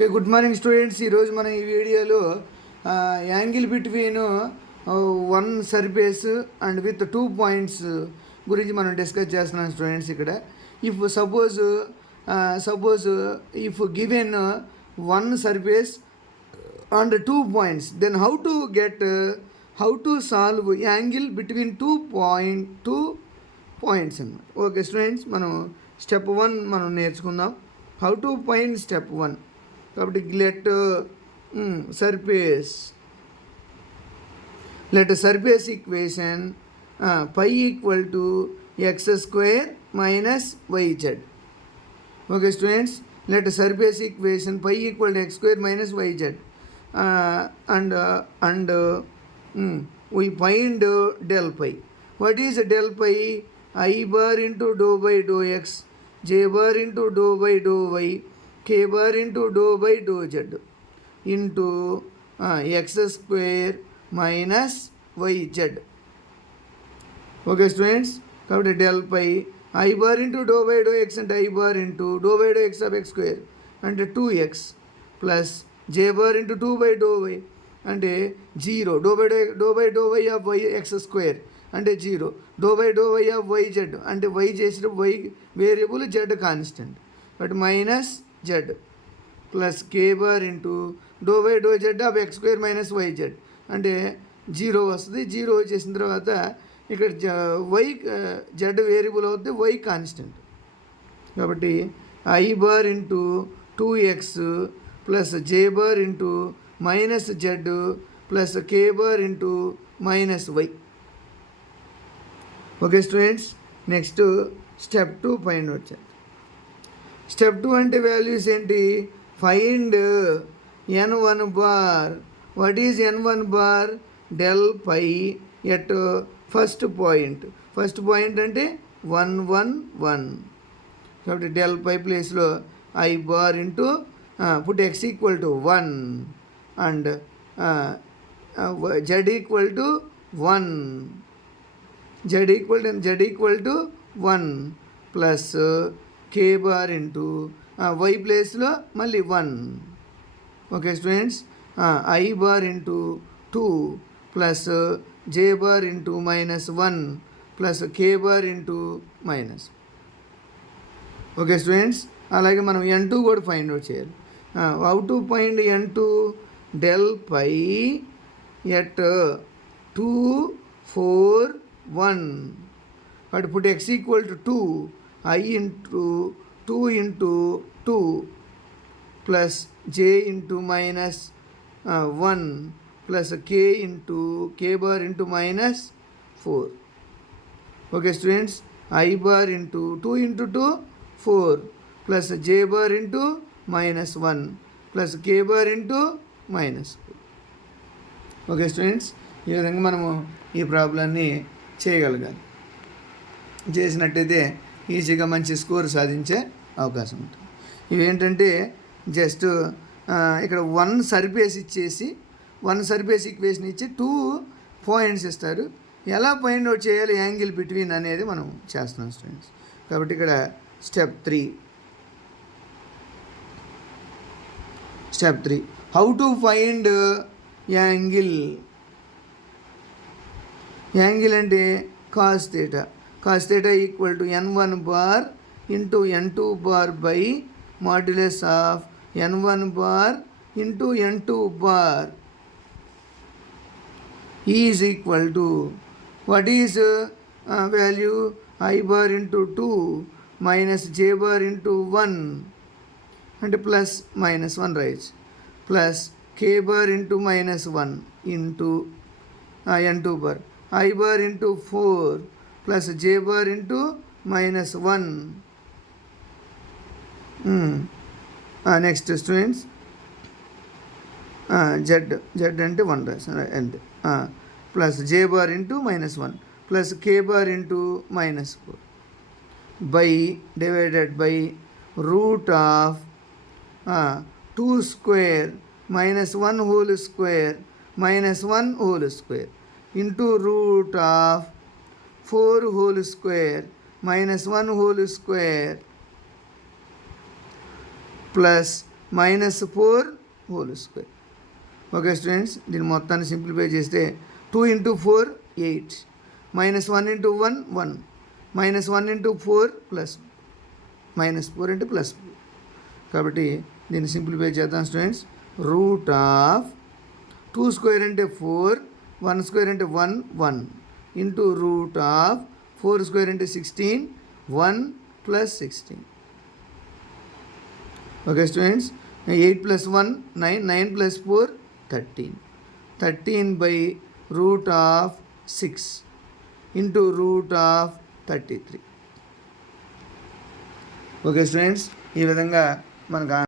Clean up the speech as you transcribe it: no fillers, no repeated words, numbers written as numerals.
Good morning students. ఈరోజు మనం ఈ వీడియోలో angle between one surface and with 2 points గురించి మనం డిస్కస్ చేస్తున్నాం స్టూడెంట్స్. ఇక్కడ if suppose if given one surface and 2 points, then how to solve angle between 2 points అన్నమాట. ఓకే స్టూడెంట్స్, మనం స్టెప్ 1 మనం నేర్చుకుందాం. How to find step 1. కాబట్టి let surface equation pi equal to x square minus yz. Okay students, let surface equation pi equal to x square minus yz, and we find del pi. What is del pi? I bar into dou by dou x, j bar into dou by dou y, k bar into dou by dou z into x square minus yz. Okay students, కాబట్టి del pi I bar into dou by dou x and I bar into dou by dou x of x square అంటే 2x plus j bar into 2 by dou y అంటే 0, dou by dou y of y x square అంటే 0, dou by dou y of yz అంటే y చేసిన y variable z constant, but minus z plus k bar into do by do z of x square minus y z అంటే 0 వస్తుంది. 0 వచ్చేసిన తర్వాత ఇక్కడ y z variable అవుతుంది, y constant. కాబట్టి i bar into 2x plus j bar into minus z plus k bar into minus y. Okay students, next step 2 find out చేద్దాం. Step 2 అంటే values ఏంటి? Find n1 bar. What is n1 bar? Del phi at first point అంటే 1 1 1. కాబట్టి del phi ప్లేస్లో i bar into put x equal to 1 and z equal to 1, z equal to 1 plus k bar into y ప్లేస్లో మళ్ళీ 1. Okay students, i bar into 2 plus j bar into minus 1 plus k bar into minus. Okay students, అలాగే మనం n2 కూడా find out చేయాలి. How to find n2? Del phi at 2 4 1. But put x equal to 2, I into 2 into 2 plus j into minus 1 plus k into k bar into minus 4. Okay students, I bar into 2 into 2 4 plus j bar into minus 1 plus k bar into minus 4. Okay students, ఈ విధంగా మనము ఈ ప్రాబ్లాన్ని చేయగలగాలి. చేసినట్టయితే ఈజీగా మంచి score సాధించే అవకాశం ఉంటుంది. ఇవేంటంటే జస్ట్ ఇక్కడ 1 సర్ఫేస్ ఇచ్చేసి 1 సర్ఫేస్ ఈక్వేషన్ ఇచ్చి 2 పాయింట్స్ ఇస్తారు. ఎలా ఫైండ్ అవుట్ చేయాలి యాంగిల్ బిట్వీన్ అనేది మనం చేస్తున్నాం స్టూడెంట్స్. కాబట్టి ఇక్కడ step 3 how to find angle అంటే cos theta equal to n1 bar into n2 bar by modulus of n1 bar into n2 bar is equal to what is value? I bar into 2 minus J bar into 1 అంటే plus minus 1 rights plus k bar into minus 1 into n2 bar I bar into 4 plus j bar into minus 1. Next students Z అంటే 1 రాసాను అంతే, plus j bar into minus 1 plus k bar into minus 4 by divided by root of 2 square minus 1 whole square minus 1 whole square into root of 4 whole square minus 1 whole square plus -4 whole square. Okay students, దీన్ని మొత్తాన్ని simplify చేస్తే 2 × 4 8, -1 × 1 1, -1 × 4 +, -4 × +4. కాబట్టి దీన్ని simplify చేద్దాం students. √2² అంటే 4, 1² అంటే 1 1, into √4² అంటే 16, 1 + 16. Okay students, 8 + 1 9, 9 + 4 13, 13/√6 into √33. Okay students, ఈ విధంగా మనకు